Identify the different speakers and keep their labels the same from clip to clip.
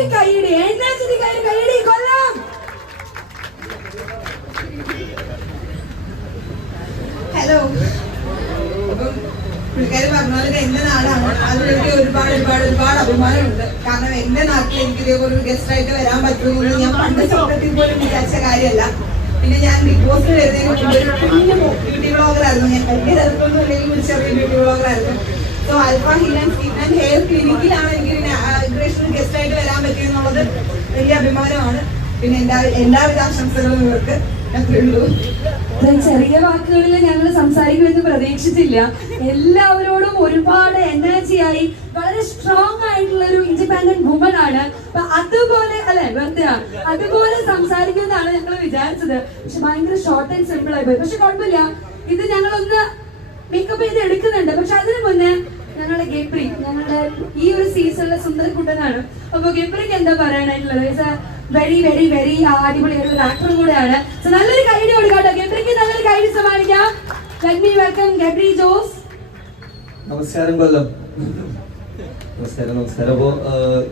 Speaker 1: നല്ലൊരു കൈയിടി എഴുന്നേറ്റിട്ട് കൈ കൈയിടി കൊല്ലാം. ഹലോ. പുള്ളിക്കാരി പറഞ്ഞ പോലെ എന്റെ നാടാണ്. അതിലെനിക്ക് ഒരുപാട് ഒരുപാട് ഒരുപാട് അഭിമാനമുണ്ട്. കാരണം എന്റെ നാട്ടിൽ എനിക്ക് ഇതേപോലെ ഒരു ഗസ്റ്റ് ആയിട്ട് വരാൻ പറ്റുമെന്ന് ഞാൻ പണ്ട് സ്വപ്നത്തിൽ പോലും വിചാരിച്ച കാര്യമല്ല. പിന്നെ ഞാൻ ബിഗ് ബോസിൽ വരുന്നതിന് മുമ്പ് ഒരു കുഞ്ഞു ബ്യൂട്ടി ബ്ലോഗർ ആയിരുന്നു ഞാൻ. വലിയ തിരക്കൊന്നും ഇല്ലെങ്കിൽ ഒരു ചെറിയ ബ്ലോഗർ ആയിരുന്നു. So alpha heal and skin and hair ക്ലിനിക്കിലാണ് എനിക്ക് ഇനാഗ്രേഷൻ ഗസ്റ്റ് ആയിട്ട് വരാൻ പറ്റിയെന്നുള്ളത് വലിയ അഭിമാനമാണ്. പിന്നെ എല്ലാ എല്ലാവിധ ആശംസകളും ഇവർക്ക് ചെറിയ വാക്കുകളിൽ ഞങ്ങൾ സംസാരിക്കുമെന്ന് പ്രതീക്ഷിച്ചില്ല. എല്ലാവരോടും ഒരുപാട് എനർജി ആയി വളരെ സ്ട്രോങ് ആയിട്ടുള്ള ഒരു ഇൻഡിപെൻഡന്റ് വുമൺ ആണ്. അപ്പൊ അതുപോലെ അല്ലെ വെറുതെ അതുപോലെ സംസാരിക്കുന്നതാണ് ഞങ്ങൾ വിചാരിച്ചത്. പക്ഷെ ഭയങ്കര ഷോർട്ട് ആൻഡ് സിമ്പിൾ ആയി പോയി. പക്ഷെ കുഴപ്പമില്ല. ഇത് ഞങ്ങളൊന്ന് മേക്കപ്പ് ചെയ്ത് എടുക്കുന്നുണ്ട്. പക്ഷെ അതിനു മുന്നേ ഞങ്ങളുടെ ഗബ്രി ഞങ്ങളുടെ ഈ ഒരു സീസണിലെ സുന്ദരക്കുട്ടനാണ്. അപ്പൊ ഗബ്രിക്ക് എന്താ പറയാനായിട്ടുള്ളത്? വെരി വെരി വെരി അടിപൊളിയായിട്ടുള്ള ഒരു ആക്ടറും കൂടെയാണ്. സോ നല്ലൊരു കൈഡി കൊടുക്കാട്ടോ. ഗബ്രിക്ക് നല്ലൊരു കൈഡി സമ്മാനിക്കാം. വെൽക്കം ഗബ്രി ജോസ്.
Speaker 2: നമസ്കാരം കൊല്ലം. നമസ്കാരം നമസ്കാരം. അപ്പോ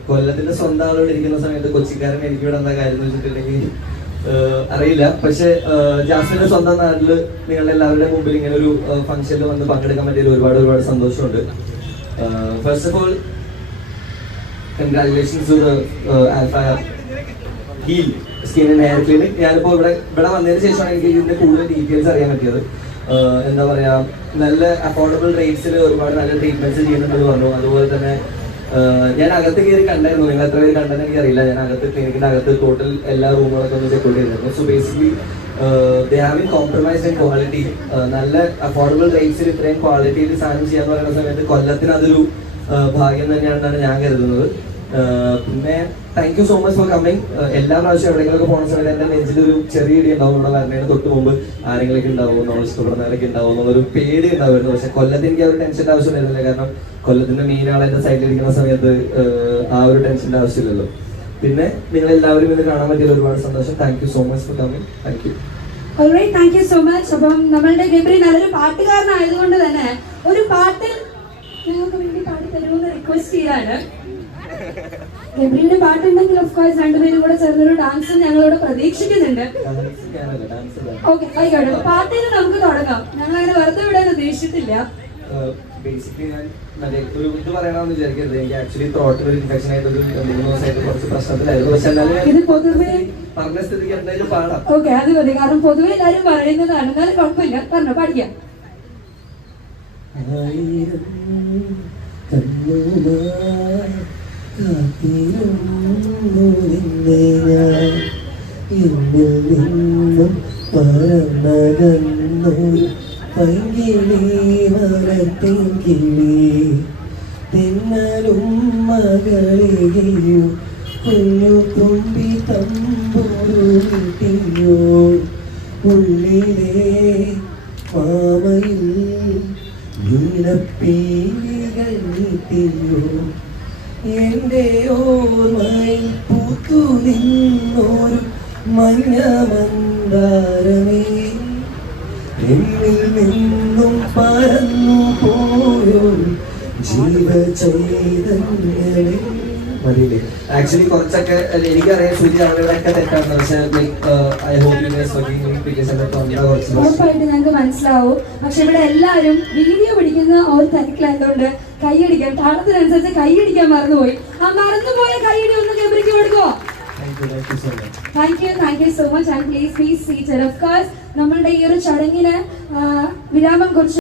Speaker 2: കൊല്ലത്തിന്റെ സ്വന്തം ആളോട് ഇരിക്കുന്ന സമയത്ത് കൊച്ചിക്കാരൻ എനിക്ക് ഇവിടെ എന്താ കാര്യം വെച്ചിട്ടുണ്ടെങ്കിൽ അറിയില്ല. പക്ഷെ ജാസ്മിന്റെ സ്വന്തം നാട്ടിൽ നിങ്ങളുടെ എല്ലാവരുടെ മുമ്പിൽ ഇങ്ങനെ ഒരു ഫംഗ്ഷനിൽ വന്ന് പങ്കെടുക്കാൻ പറ്റിയതിൽ ഒരുപാട് ഒരുപാട് സന്തോഷമുണ്ട്. First to the uh, Alpha Heal skin and hair clinic ഞാനിപ്പോൾ ഇവിടെ ഇവിടെ വന്നതിന് ശേഷമാണ് എനിക്ക് ഇതിന്റെ കൂടുതൽ ഡീറ്റെയിൽസ് അറിയാൻ പറ്റിയത്. എന്താ പറയാ നല്ല അഫോർഡബിൾ റേറ്റ്സിൽ ഒരുപാട് നല്ല ട്രീറ്റ്മെന്റ്സ് ചെയ്യുന്നുണ്ടെന്ന് പറഞ്ഞു. അതുപോലെ തന്നെ ഞാൻ അകത്ത് കയറി കണ്ടായിരുന്നു. നിങ്ങൾ എത്ര പേര് കണ്ടെന്ന് എനിക്കറിയില്ല. ഞാൻ അകത്ത് ക്ലിനിക്കിന്റെ അകത്ത് ടോട്ടൽ എല്ലാ റൂമുകളൊക്കെ ഒന്ന് ചെക്ക് ചെയ്തിരുന്നു. So basically they having compromise in quality നല്ല അഫോർഡബിൾ റേറ്റ്സിൽ ഇത്രയും ക്വാളിറ്റിയിൽ സാധനം ചെയ്യാന്ന് പറയുന്ന സമയത്ത് കൊല്ലത്തിന് അതൊരു ആഹ് ഭാഗ്യം തന്നെയാണെന്നാണ് ഞാൻ കരുതുന്നത്. ആഹ് പിന്നെ thank you so much for coming എല്ലാ പ്രാവശ്യം എവിടെയെങ്കിലൊക്കെ പോകുന്ന സമയത്ത് എന്റെ നെഞ്ചിൽ ഒരു ചെറിയ ഇടി ഉണ്ടാവും. ഇവിടെ വരുന്നതിന് തൊട്ട് മുമ്പ് ആരെങ്കിലൊക്കെ ഉണ്ടാവും നമ്മൾ ഇഷ്ടപ്പെടുന്നവരൊക്കെ ഉണ്ടാവും എന്നുള്ളൊരു പേടി ഉണ്ടാവുമായിരുന്നു പക്ഷെ കൊല്ലത്ത് എനിക്ക് ആ ഒരു ടെൻഷന്റെ ആവശ്യം വരുന്നില്ല. കാരണം കൊല്ലത്തിന്റെ മെയിൻ ആൾ എന്റെ സൈഡിൽ ഇരിക്കുന്ന സമയത്ത് ആഹ് ആ ഒരു ടെൻഷന്റെ ആവശ്യമില്ലല്ലോ. പിന്നെ നിങ്ങൾ എല്ലാവരും ഇത് കാണാൻ പറ്റിയ ഒരുപാട് സന്തോഷം. Thank you so much for coming thank you
Speaker 1: alright thank you so much അപ്പം നമ്മളുടെ ഗബ്രി നല്ലൊരു പാട്ടുകാരനായതുകൊണ്ട് തന്നെ ഒരു പാട്ടിൽ ഞങ്ങൾക്ക് വേണ്ടി പാടി തരുമെന്ന് റിക്വസ്റ്റ് ചെയ്യാണ്. ഗബ്രിന്റെ പാട്ടുണ്ടെങ്കിൽ ഓഫ് കോഴ്സ് രണ്ടുപേരും കൂടെ ചേർന്നൊരു ഡാൻസ് ഞങ്ങളോട് പ്രതീക്ഷിക്കുന്നുണ്ട്. ഓക്കെ ആയിക്കോട്ടെ. പാട്ടിൽ നമുക്ക് തുടങ്ങാം. ഞങ്ങൾ അങ്ങനെ വെറുതെ വിടാൻ ഉദ്ദേശിച്ചിട്ടില്ല.
Speaker 2: ബേസിക്കലി ഞാൻ മറ്റേ ഒരു ഇത് പറയണമെന്ന് വിചാരിക്കരുത്. എനിക്ക് ആക്ച്വലി ത്രോട്ടിൽ ഒരു ഇൻഫെക്ഷൻ ആയിട്ട് ഒരു മൂന്ന് ദിവസമായിട്ട് കുറച്ച് പ്രശ്നത്തിലായിരുന്നു. പക്ഷെ എന്നാലും പൊതുവേ പറഞ്ഞ സ്ഥിതിക്ക് എന്തായാലും പാടാം.
Speaker 1: ഓക്കെ അത് മതി. കാരണം പൊതുവെ എല്ലാരും പറയുന്നതാണ്. എന്നാലും കുഴപ്പമില്ല. പറഞ്ഞോ പഠിക്കാം
Speaker 2: ആയിരം കണ്ണുമായി കാത്തിരുന്നു നിന്നെ ഞാൻ എന്നിൽ നിന്നും പറന്നകന്നൊരു പൈകിളി വളർത്തിൻ കിളി തിന്നലും മകളിയോ കുഞ്ഞു തുമ്പി തമ്പുരുട്ടിയോ ഉള്ളിലെ മാമയിൽ നീലപ്പീലികൾ നീട്ടിയോ? എന്റെ ഓർമ്മയിൽ നിന്നും പറന്നു പോയൊരു ജീവചൈതന്യമേ മതിയില്ലേ? ആക്ച്വലി കുറച്ചൊക്കെ എനിക്കറിയാം സുജി അവരുടെയൊക്കെ തെറ്റാണ് പക്ഷേ ഐ ഹോപ്പ് യു
Speaker 1: ഞങ്ങൾക്ക് മനസ്സിലാവും. പക്ഷെ ഇവിടെ എല്ലാവരും വീഡിയോ പിടിക്കുന്ന ഒരു തിരക്കിലായതുകൊണ്ട് കൈയടിക്കാൻ താളത്തിനനുസരിച്ച് കൈയടിക്കാൻ മറന്നുപോയി. ആ മറന്നുപോയ കൈയടി ഒന്ന് ഗബ്രിക്ക് കൊടുക്കോ
Speaker 2: thank you thank you so much
Speaker 1: thank you thank you so much and please please seated of course നമ്മളുടെ ഈ ഒരു ചടങ്ങിന് വിരാമം കുറിച്ച്